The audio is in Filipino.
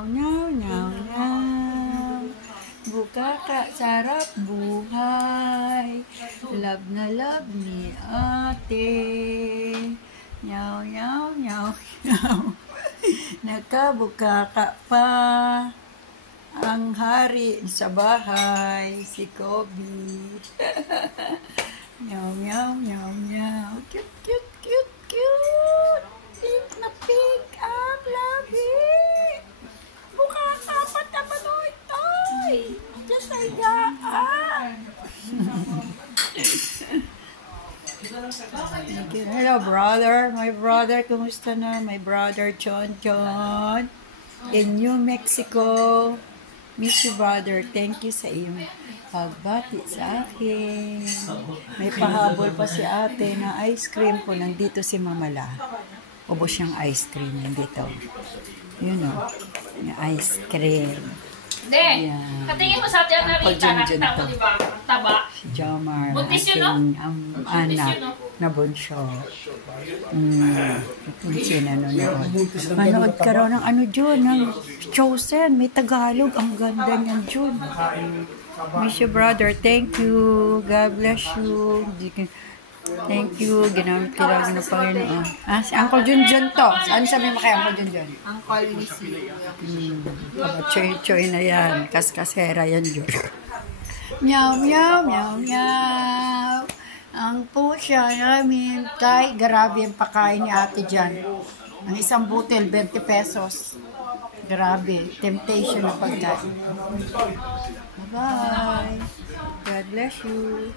Nyaw, nyaw, nyaw, nyaw. Bukaka, sarap buhay. Love na love ni ate. Nyaw, nyaw, nyaw, nyaw. Nakabukaka pa. Ang hari sa bahay, si Kobe. Nyaw, nyaw, nyaw, nyaw. Cute, cute, cute, cute. Pink na pink ang labi. Bukaka pa tamanoy, toy. Diyos ay gaan. Hello, brother. My brother, kumusta na? My brother, John John. In New Mexico. Miss you, brother. Thank you sa iyong pagbati sa akin. May pahabol pa si ate na ice cream ko. Nandito si Mamala. Ubos siyang ice cream. Nandito. You know. Yung ice cream. Hindi. Katingin mo sa atin ang narita. Nakita mo, diba? Taba. Si Jomar. Buntis yun, no? Anak na bunso. Buntis na manood ka raw ng ano dyan, ng Chosen. May Tagalog. Ang ganda niyan dyan. Miss you, brother. Thank you. God bless you. Thank you. Ginamit ko lang ng Panginoon. Ah, si Uncle Junjun to. Ano sabi mo kay Uncle Junjun? Uncle Lizzie. Choy-choy na yan. Kaskasera yan dyan. Meow, meow, meow, meow. Ang pusya namin, tay, grabe ang pakain ni ate dyan. Ang isang butil, 20 pesos. Grabe, temptation na pagkain. Bye-bye. God bless you.